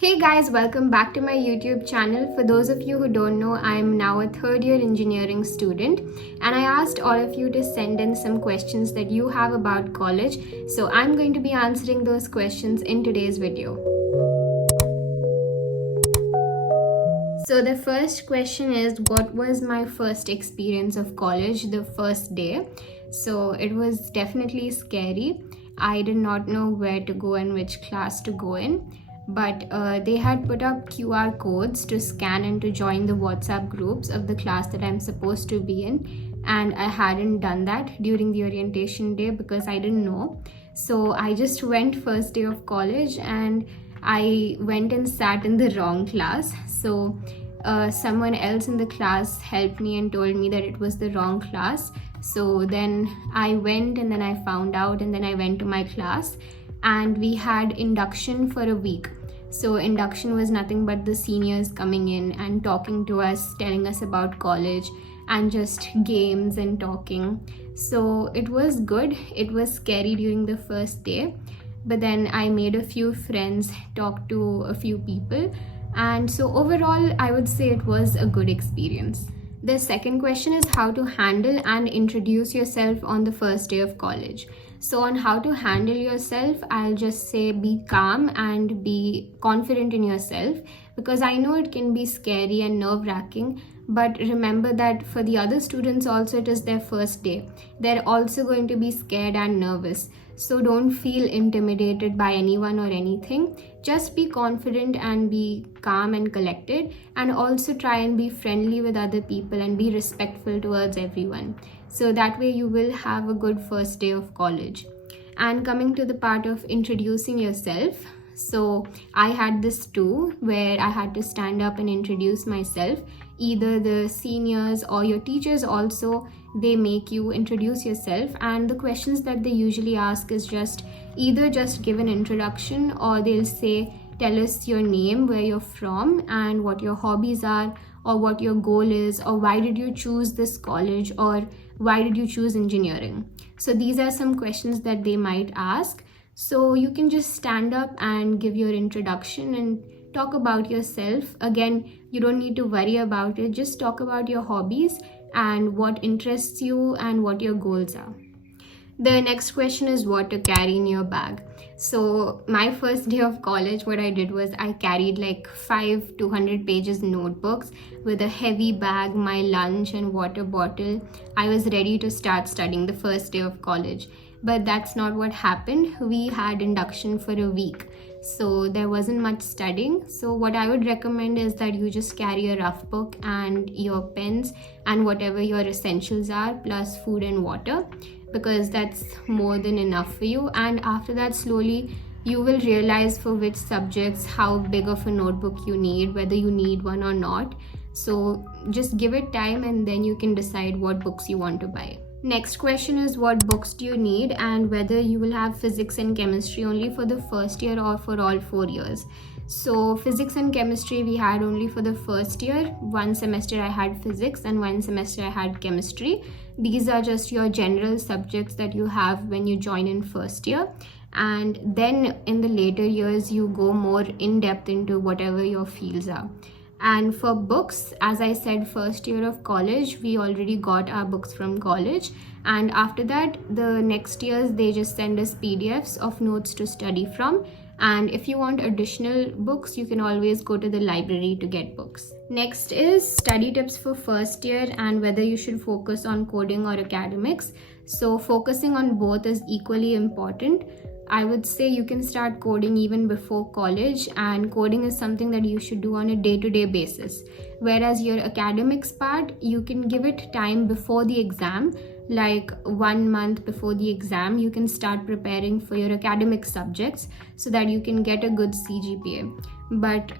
Hey guys, welcome back to my YouTube channel. For those of you who don't know, I'm now a third year engineering student and I asked all of you to send in some questions that you have about college. So I'm going to be answering those questions in today's video. So the first question is, what was my first experience of college, the first day? So it was definitely scary. I did not know where to go and which class to go in. But they had put up QR codes to scan and to join the WhatsApp groups of the class that I'm supposed to be in, and I hadn't done that during the orientation day because I didn't know. So I just went first day of college and I went and sat in the wrong class. So someone else in the class helped me and told me that it was the wrong class. So then I went and then I found out, and then I went to my class and we had induction for a week. So induction was nothing but the seniors coming in and talking to us, telling us about college and just games and talking. So it was good. It was scary during the first day, but then I made a few friends, talked to a few people, and so overall I would say it was a good experience. The second question is how to handle and introduce yourself on the first day of college. So on how to handle yourself, I'll just say be calm and be confident in yourself, because I know it can be scary and nerve-wracking, but remember that for the other students also it is their first day. They're also going to be scared and nervous. So don't feel intimidated by anyone or anything. Just be confident and be calm and collected, and also try and be friendly with other people and be respectful towards everyone. So that way you will have a good first day of college. And coming to the part of introducing yourself, so I had this too, where I had to stand up and introduce myself. Either the seniors or your teachers also, they make you introduce yourself, and the questions that they usually ask is just give an introduction, or they'll say tell us your name, where you're from, and what your hobbies are, or what your goal is, or why did you choose this college, or why did you choose engineering. So these are some questions that they might ask. So you can just stand up and give your introduction and talk about yourself. Again, you don't need to worry about it. Just talk about your hobbies and what interests you and what your goals are. The next question is what to carry in your bag. So my first day of college, what I did was I carried like 5 200 pages notebooks with a heavy bag, my lunch and water bottle. I was ready to start studying the first day of college. But that's not what happened. We had induction for a week, so there wasn't much studying. So what I would recommend is that you just carry a rough book and your pens and whatever your essentials are, plus food and water, because that's more than enough for you. And after that, slowly you will realize for which subjects how big of a notebook you need, whether you need one or not. So just give it time and then you can decide what books you want to buy. Next question is what books do you need, and whether you will have physics and chemistry only for the first year or for all 4 years. So physics and chemistry we had only for the first year. One semester I had physics and one semester I had chemistry. These are just your general subjects that you have when you join in first year, and then in the later years you go more in depth into whatever your fields are. And for books, as I said, first year of college, we already got our books from college. And after that, the next years, they just send us PDFs of notes to study from. And if you want additional books, you can always go to the library to get books. Next is study tips for first year and whether you should focus on coding or academics. So focusing on both is equally important. I would say you can start coding even before college, and coding is something that you should do on a day-to-day basis. Whereas your academics part, you can give it time before the exam, like 1 month before the exam, you can start preparing for your academic subjects so that you can get a good CGPA. But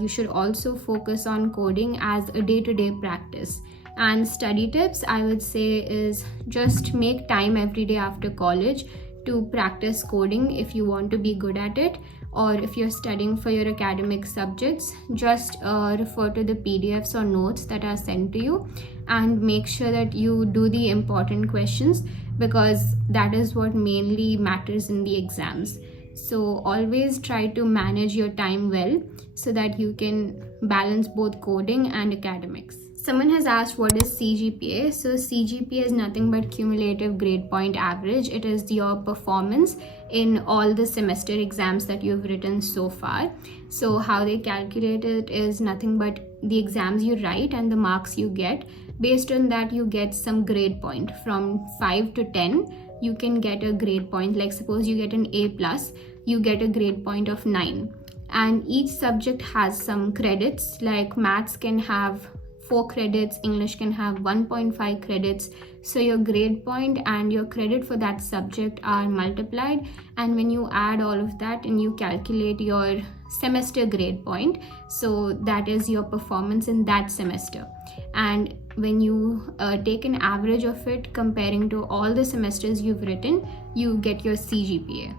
you should also focus on coding as a day-to-day practice. And study tips, I would say, is just make time every day after college to practice coding if you want to be good at it, or if you're studying for your academic subjects, just refer to the PDFs or notes that are sent to you and make sure that you do the important questions, because that is what mainly matters in the exams. So always try to manage your time well so that you can balance both coding and academics. Someone has asked what is CGPA. So CGPA is nothing but cumulative grade point average. It is your performance in all the semester exams that you've written so far. So how they calculate it is nothing but the exams you write and the marks you get. Based on that, you get some grade point. From 5 to 10, you can get a grade point. Like suppose you get an A plus, you get a grade point of 9. And each subject has some credits, like maths can have 4 credits, English can have 1.5 credits. So your grade point and your credit for that subject are multiplied, and when you add all of that and you calculate your semester grade point, so that is your performance in that semester. And when you take an average of it comparing to all the semesters you've written, you get your CGPA.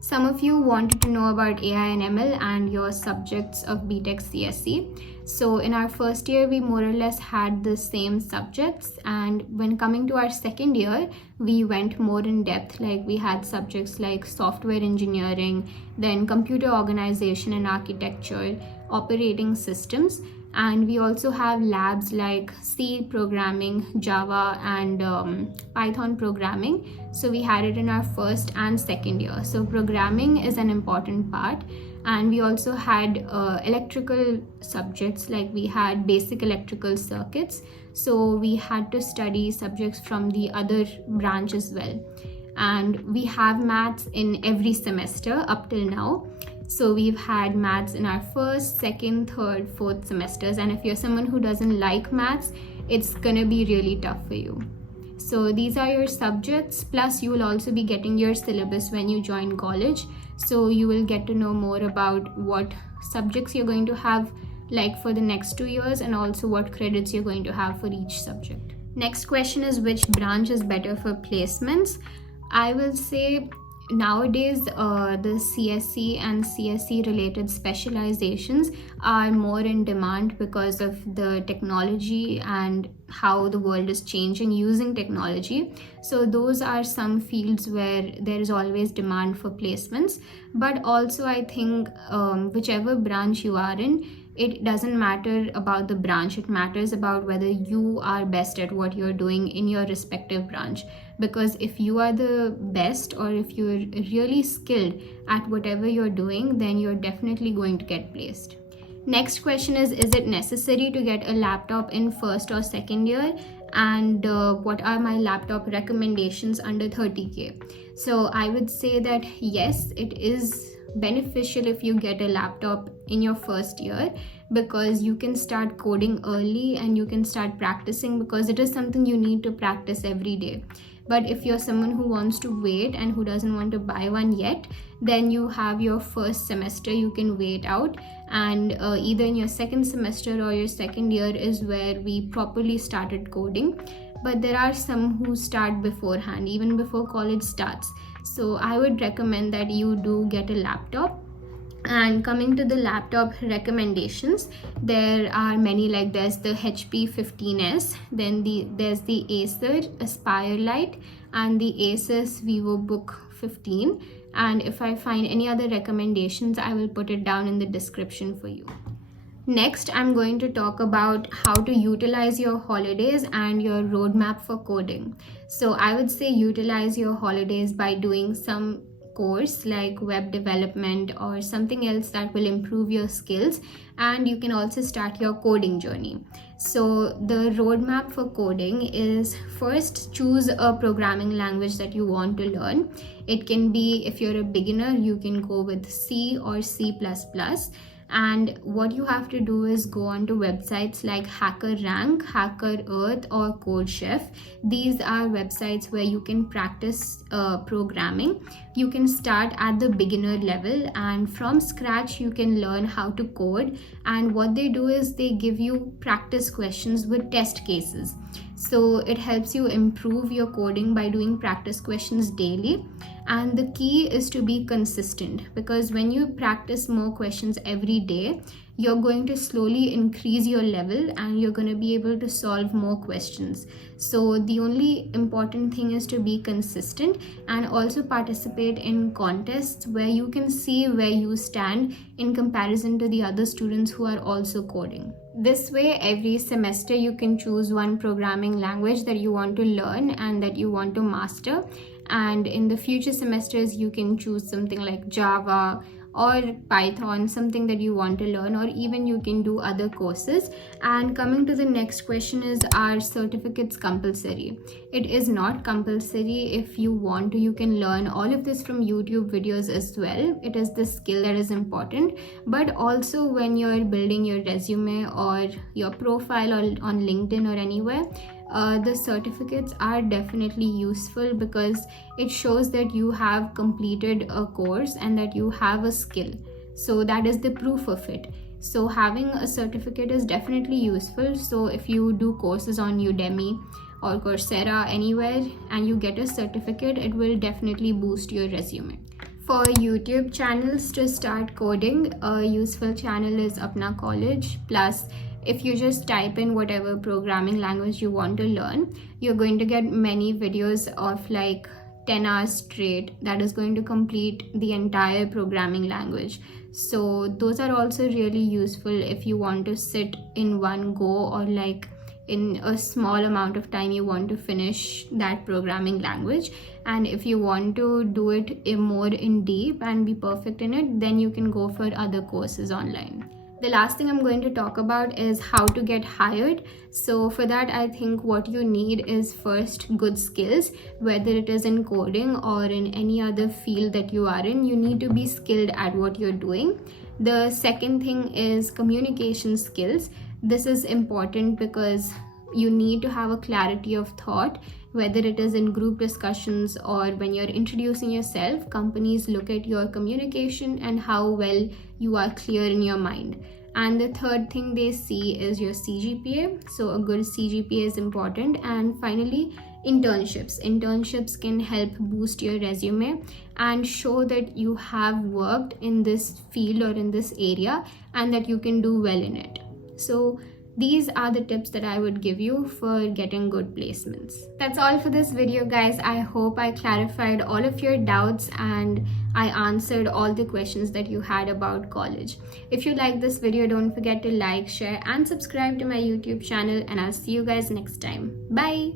Some of you wanted to know about AI and ML and your subjects of btech CSE. So in our first year, we more or less had the same subjects, and when coming to our second year, we went more in depth. Like we had subjects like software engineering, then computer organization and architecture, operating systems, and we also have labs like C programming, Java, and Python programming. So we had it in our first and second year. So programming is an important part. And we also had electrical subjects, like we had basic electrical circuits. So we had to study subjects from the other branch as well. And we have maths in every semester up till now. So we've had maths in our first, second, third, fourth semesters. And if you're someone who doesn't like maths, it's gonna be really tough for you. So these are your subjects, plus you will also be getting your syllabus when you join college. So you will get to know more about what subjects you're going to have like for the next 2 years, and also what credits you're going to have for each subject. Next question is, which branch is better for placements? I will say nowadays the CSE and CSE related specializations are more in demand because of the technology and how the world is changing using technology. So those are some fields where there is always demand for placements. But also I think whichever branch you are in, it doesn't matter about the branch, it matters about whether you are best at what you're doing in your respective branch. Because if you are the best, or if you're really skilled at whatever you're doing, then you're definitely going to get placed. Next question is it necessary to get a laptop in first or second year? And what are my laptop recommendations under 30K? So I would say that yes, it is beneficial if you get a laptop in your first year, because you can start coding early and you can start practicing, because it is something you need to practice every day. But if you're someone who wants to wait and who doesn't want to buy one yet, then you have your first semester, you can wait out, and either in your second semester or your second year is where we properly started coding. But there are some who start beforehand, even before college starts. So I would recommend that you do get a laptop. And coming to the laptop recommendations, there are many, like there's the HP 15s, then there's the Acer Aspire Lite, and the Asus VivoBook 15. And if I find any other recommendations, I will put it down in the description for you. Next, I'm going to talk about how to utilize your holidays and your roadmap for coding. So I would say utilize your holidays by doing some course like web development or something else that will improve your skills, and you can also start your coding journey. So the roadmap for coding is, first choose a programming language that you want to learn. It can be, if you're a beginner, you can go with C or C++. And what you have to do is go onto websites like HackerRank, HackerEarth, or CodeChef. These are websites where you can practice programming. You can start at the beginner level, and from scratch you can learn how to code. And what they do is they give you practice questions with test cases. So it helps you improve your coding by doing practice questions daily. And the key is to be consistent, because when you practice more questions every day, you're going to slowly increase your level and you're going to be able to solve more questions. So the only important thing is to be consistent and also participate in contests where you can see where you stand in comparison to the other students who are also coding. This way, every semester you can choose one programming language that you want to learn and that you want to master, and in the future semesters you can choose something like Java or Python, something that you want to learn, or even you can do other courses. And coming to the next question is, are certificates compulsory? It is not compulsory. If you want to, you can learn all of this from YouTube videos as well. It is the skill that is important. But also when you're building your resume or your profile on LinkedIn or anywhere, the certificates are definitely useful because it shows that you have completed a course and that you have a skill. So that is the proof of it. So having a certificate is definitely useful. So if you do courses on Udemy or Coursera, anywhere, and you get a certificate, it will definitely boost your resume. For YouTube channels to start coding, a useful channel is Apna College. Plus, if you just type in whatever programming language you want to learn, you're going to get many videos of like 10 hours straight that is going to complete the entire programming language. So those are also really useful if you want to sit in one go, or like in a small amount of time you want to finish that programming language. And if you want to do it more in deep and be perfect in it, then you can go for other courses online. The last thing I'm going to talk about is how to get hired. So for that, I think what you need is first good skills, whether it is in coding or in any other field that you are in. You need to be skilled at what you're doing. The second thing is communication skills. This is important because you need to have a clarity of thought, whether it is in group discussions or when you're introducing yourself. Companies look at your communication and how well you are clear in your mind. And the third thing they see is your CGPA. So a good CGPA is important. And finally, internships. Internships can help boost your resume and show that you have worked in this field or in this area and that you can do well in it. So these are the tips that I would give you for getting good placements. That's all for this video, guys. I hope I clarified all of your doubts and I answered all the questions that you had about college. If you like this video, don't forget to like, share, and subscribe to my YouTube channel, and I'll see you guys next time. Bye!